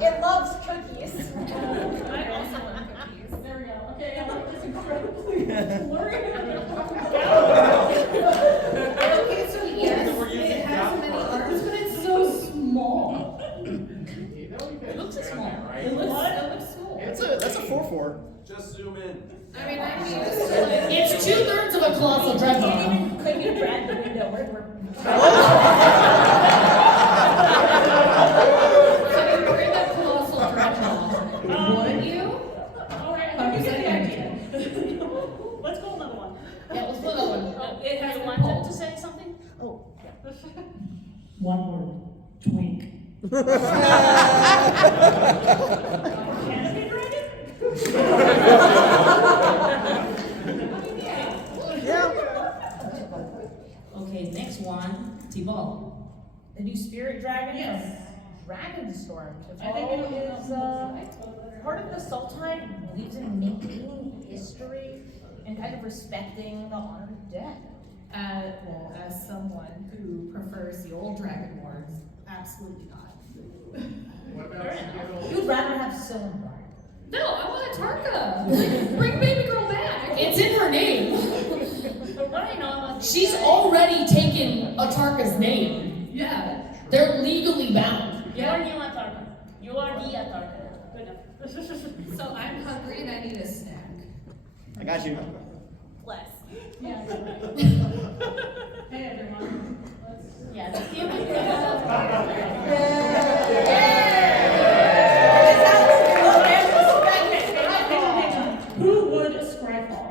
It loves cookies. I also love cookies. There we go. Okay, yeah, that was incredibly blurry. Okay, so yes, it has many arms, but it's so small. It looks small. It looks small. That's a 4/4. Just zoom in. I mean, I'm used to like. It's 2/3 of a colossal dreadnought. Couldn't even drag the window. We're Bring that colossal dreadnought. Would you? Alright, I think you get the idea. Let's go another one. Yeah, let's put another one. It has You a wanted pole. to say something? Oh, One word, twink. canopy dragon? Okay, next one. T-Ball. the new spirit dragon. Yes. Dragonstorm. I think it is part of the Sultai believes in making history kind of respecting the honor of the dead. Well, as someone who prefers the old Dragon Lords, absolutely not. What about You'd rather have Silumgar. No, I want a Tarka. Bring baby girl back. It's in her name. But what I know about She's already taken Atarka's name. Yeah. They're legally bound. You are new Atarka. You are the Atarka. Good enough. So I'm hungry and I need a snack. I got you. Bless. Yeah. Hey everyone. Yeah, the human Who would Scryfall?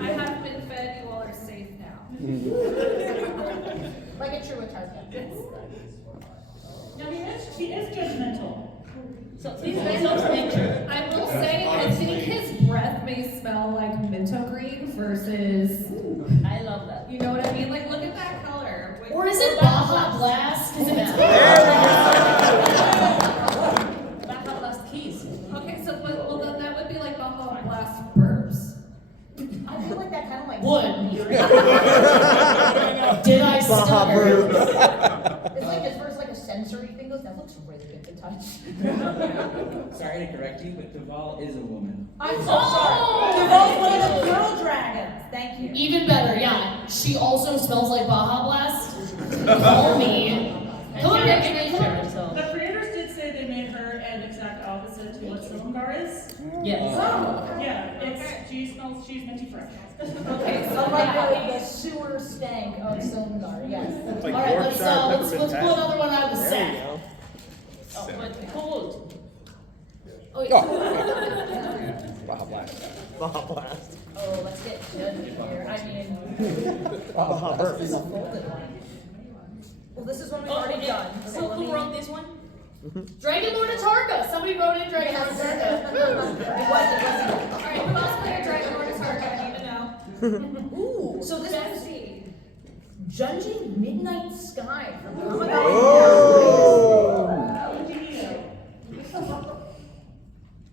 I have been fed, you all are safe now. Like a true Atarka. I mean, she is judgmental. So please don't nature. I will say, I think his breath may smell like minto green versus. I love that. You know what I mean? Like, look at that color. Or is it Baja Blast? Because if it's Baja Blast keys. Okay, so well then that would be like Baja Blast burps. I feel like that kind of like wood. Did I stutter? It's like as far as like a sensory thing goes, that looks really good to touch. Sorry to correct you, but Duval is a woman. I'm so sorry. Duval's one of the girl dragons. Thank you. Even better, yeah. She also smells like Baja Blast. Call me. The creators did say they made her an exact opposite to what Silumgar is. Yes. Yeah, she's minty fresh. Okay, so like the sewer stank of Silumgar, yes. All right, let's pull another one out of the sack. Oh, but cold. Oh, Baja Blast. Baja Blast. Oh, let's get judgy here. I mean, Baja Burst. this is a folded one. Well, this is one we've already done. So Who wrote this one? Dragon Lord Atarka. Somebody wrote in Dragon Lord Atarka. It wasn't. Alright, who else played Dragon Lord Atarka? I need to know. Ooh, so this is Junji Midnight Sky from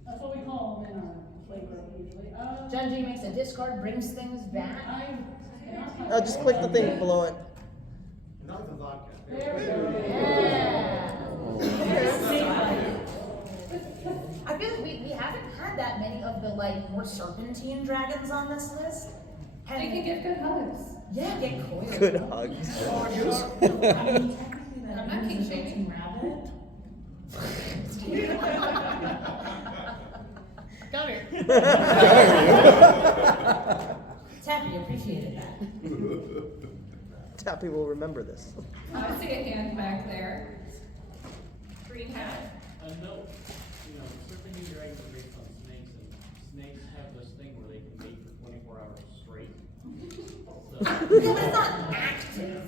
That's what we call them in our play group usually. Junji makes a discard, brings things back. Just click the thing below it. Not the vodka. I feel like we haven't had that many of the like more serpentine dragons on this list. They can give good hugs. Yeah, get coiled. Good hugs. I'm not king shaming. Come here. Tappy appreciated that. Tappy will remember this. I see a hand back there. Green hat. No, serpentine dragons are based on snakes, and snakes have this thing where they can mate for 24 hours straight. Yeah, but it's not active.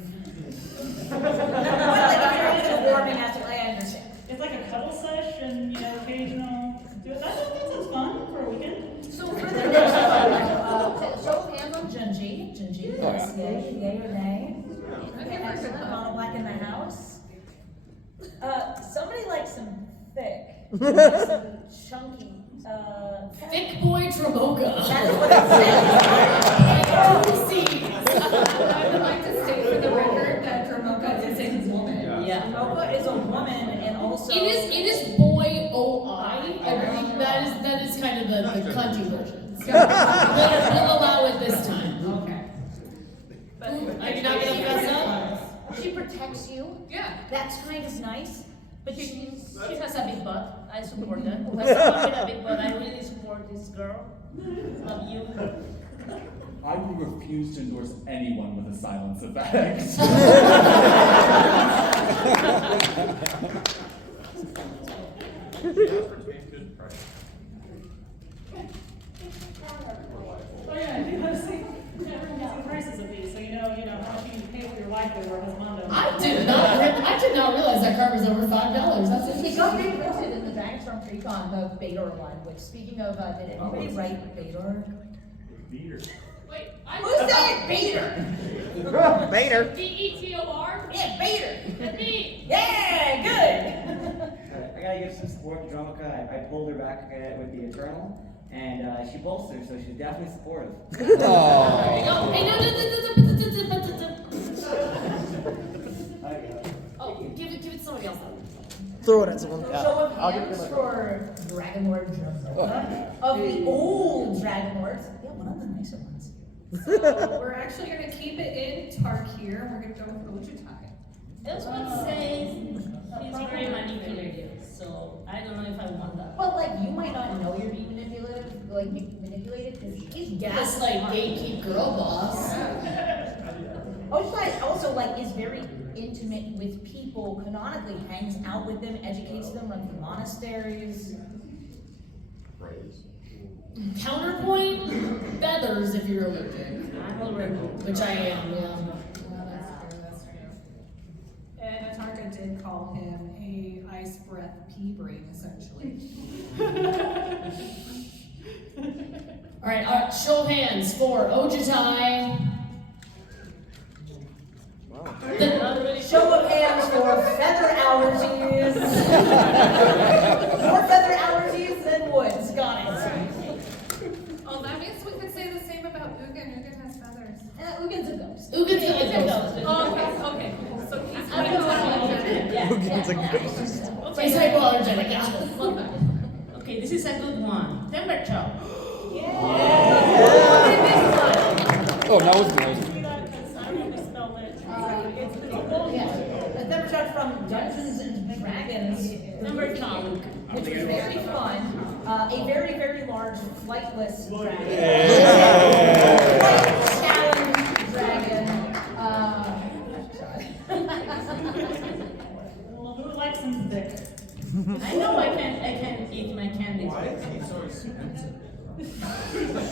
Like a warming aspect, I understand. It's like a cuddle sesh and, occasional. That sounds fun for a weekend. So for the next show of hands on Junji. Junji, yes, yay or nay? Okay, excellent. Mono Black in the house. Somebody likes some thick. Some chunky. Thick boy Tramoka. That's what it says. I would like to state for the record that Dramoka is a woman. Yeah. Dramoka is a woman and also. It is boy OI. I believe that is kind of the country version. So we'll allow it this time. Okay. Are you not gonna mess up? She protects you. Yeah. That's kind of nice. But She has a big butt. I support that. Who has someone with a big butt? I really support this girl. Love you. I would refuse to endorse anyone with a silence effect. Oh yeah, I think I've seen everyone gets the prices of these, so you know how much you pay for your wife or husband. I did not realize that card was over $5. That's it got reprinted in the Dragonstorm Precon, the Bator one, which speaking of, did anybody write Bator? Beater. Wait, Who said Bator? Bator. B-E-T-O-R? Yeah, Bator. That's me. Yeah, good. give some support to Dromica. I pulled her back with the Eternal, and she pulsed her, so she's definitely supportive. Oh. Hey, no. Oh, give it to somebody else. Throw it at someone. Show of I'll give hands it for Dragon Lord Dromica of the old Dragon Lords. Yeah, one of the nicer ones. So we're actually going to keep it in Tarkir. We're going to go with Ojutai. This one says he's very manipulative, so I don't know if I want that. But like, you might not know you're being manipulated because he's Gaslight gatekeep girl boss. Ojutai also like is very intimate with people, canonically hangs out with them, educates them, runs monasteries. Counterpoint, feathers if you're allergic. I'm allergic. Which I am, yeah. That's true. And Atarka did call him a ice breath pea brain, essentially. Alright, show of hands for Ojutai. Show of hands for feather allergies. More feather allergies than woods. Got it. Oh, that means we could say the same about Ugin. Ugin has feathers. Ugin's a ghost. Ugin's a ghost. Oh, okay, cool. So he's Ugin's a ghost. He's hypoallergenic, yeah. Love that. Okay, this is a good one. Temperature. Oh, nose. The temperature from Dungeons and Dragons. Number 2. Which was very fun. A very, very large flightless dragon. Flight challenge dragon. Well, who likes some dick? I know I can eat my candy. Why is he so expensive?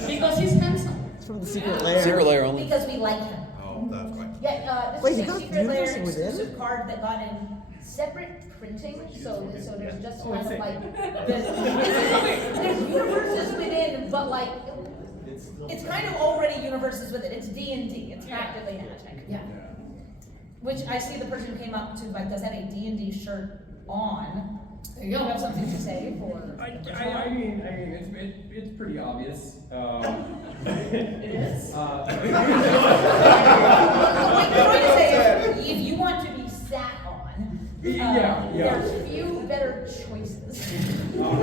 Because he's handsome. It's from the secret lair. Secret lair only. Because we like him. Oh, that's why. Yeah, this Wait, is he a got secret lair Universe Within? exclusive card that got in separate printing, so there's just kind of like there's universes within, but like it's kind of already universes within. It's D&D. It's practically magic. Yeah. Which I see the person who came up to like does have a D&D shirt on. There you go. You have something to say for? I mean, it's pretty obvious. It is. What I'm trying to say is, if you want to be sat on, there's few better choices. But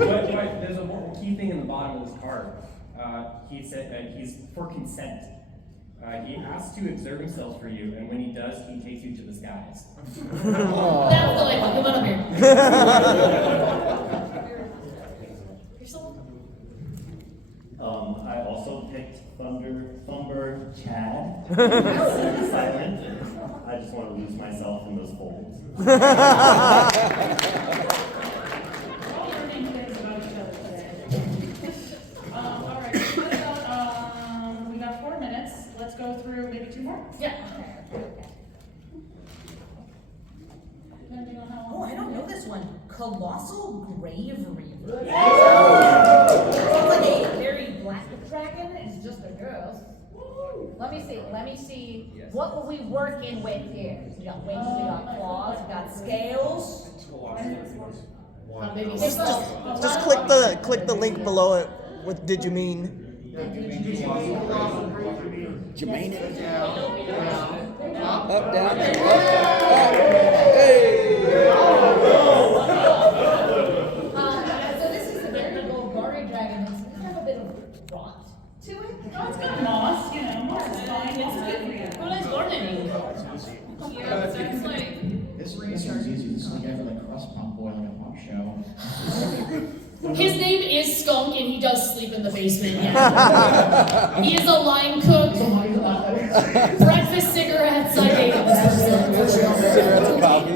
there's a key thing in the bottom of this card. He said that he's for consent. He asks to exert himself for you, and when he does, he takes you to the skies. That's delightful. Come on up here. I also picked Thumber Chad. Silent. I just want to lose myself in those folds. All learning things about each other today. All right, we got 4 minutes. Let's go through maybe 2 more. Yeah. Oh, I don't know this one. Colossal Grave Reaver. Sounds like a very black dragon. It's just a girl. Let me see. What were we working with here? We got wings, we got claws, we got scales. Just click the link below it with Did You Mean? Jermaine. Up, down, up. So this is a very Golgari dragon. It's kind of a bit of rot to it. Oh, it's got moss, you know, moss is fine. It's good for you. Who likes gardening? Yeah, but that's like. This one's easy. This is like every like crust pump boy like a pop show. His name is Skunk, and he does sleep in the basement. Yeah. He is a line cook. Breakfast cigarettes. I hate this person. Cigarettes and coffee.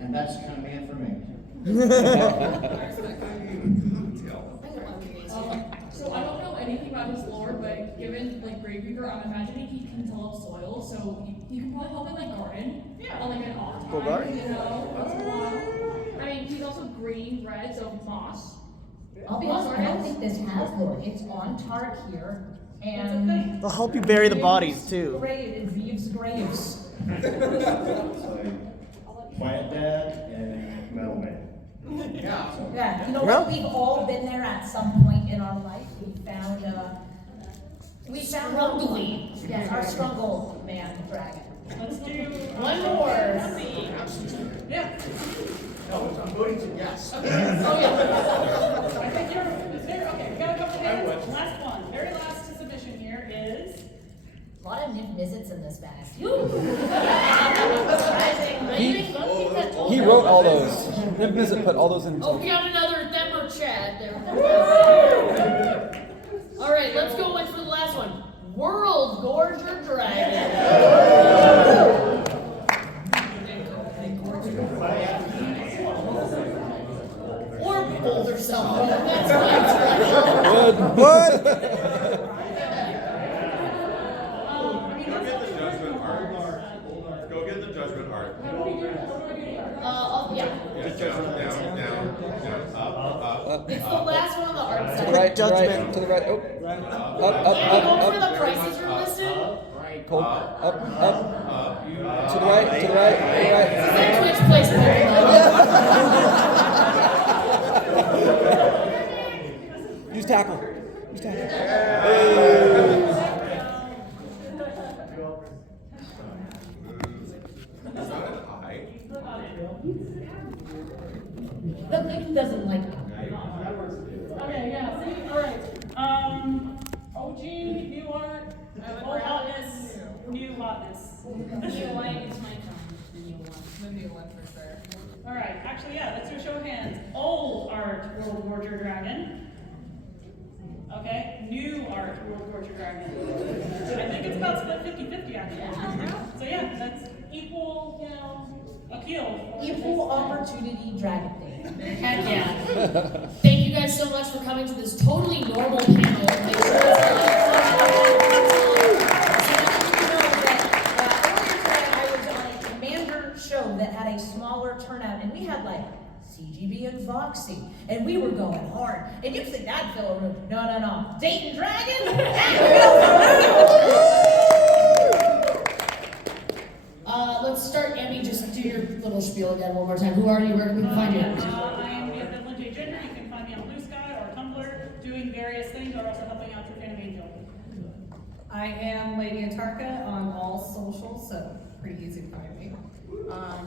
And that's kind of man for me. So I don't know anything about his lore, but given like Grave Reaper, I'm imagining he can tell of soil, so he can probably help in like garden. Yeah. On like an off time. Golgari? You know, once in a while. I mean, he's also green, red, so moss. I'll be honest, I don't think this has lore. It's on Tark here, and They'll help you bury the bodies too. It weaves graves. It's like Plant Dad and Metal Man. Yeah. Yeah, you know Yeah. what? We've all been there at some point in our life. We found Struggling. Yes, our struggle man dragon. Let's do One more. Yeah. No, I'm voting to yes. Okay. Oh yeah. I think is there? Okay, we got a couple hands. Last one. Very last submission here is. A lot of new visits in this bag. He wrote all those. Nib Mizzet put all those in Oh, himself. we got another Thember Chad there. All right, let's go in for the last one. World Gorger Dragon. Or Boulder Self. That's fine. What? Go get the judgment art. Yeah. Yeah, down, up. It's the last one on the art To the side. right, to the right, to the right. Oh. Go for the Up. prices are listed. Pull. Up. To the right, to the right, to the right. It's like Twitch plays Use tackle. Use tackle. The link doesn't like it. Okay, yeah, see, alright. OG, new art, old hotness, new hotness. New one is my turn. The new one. The new one for sure. Alright, actually, yeah, let's do a show of hands. Old art, World Warrior Dragon. Okay, new art, World Warrior Dragon. I think it's about split 50-50 actually. So yeah, that's equal, you know, appeal. Equal opportunity dragon thing. Heck yeah. Thank you guys so much for coming to this totally normal panel. Make sure I was on a commander show that had a smaller turnout, and we had like CGB and Foxy, and we were going hard. And you'd think that'd fill a room. No. Dayton Dragon? Let's start, Emmy, just do your little spiel again one more time. Who are you? Where can we find you? I am the Ambivalent Gender. You can find me on Blue Sky or Tumblr, doing various things, or also helping out your fan Angel. I am Lady Atarka on all socials, so pretty easy to find me.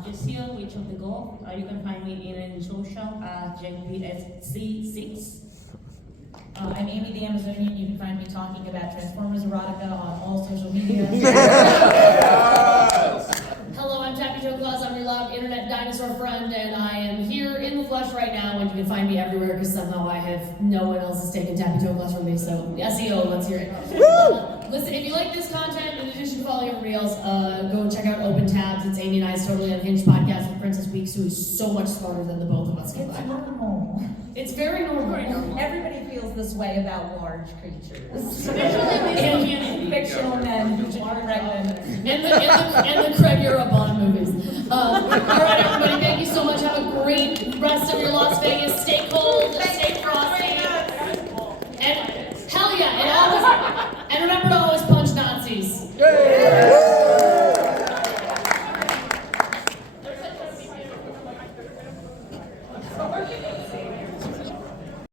Jessia, Witch of the Golf. You can find me in social JVSC6. I'm Amy the Amazonian. You can find me talking about Transformers erotica on all social media. Hello, I'm Tappy Joe Claus. I'm your loud internet dinosaur friend, and I am here in the flesh right now, and you can find me everywhere because somehow I have no one else has taken Tappy Joe Claus from me, so SEO, let's hear it. Listen, if you like this content, in addition to following everybody else, go check out Open Tabs. It's Amy and I's Totally Unhinged podcast with Princess Weeks, who is so much smarter than the both of us combined. It's normal. It's very normal. Everybody feels this way about large creatures. And fictional men who are pregnant. And the Craig Bond movies. All right, everybody, thank you so much. Have a great rest of your Las Vegas. Stay cold.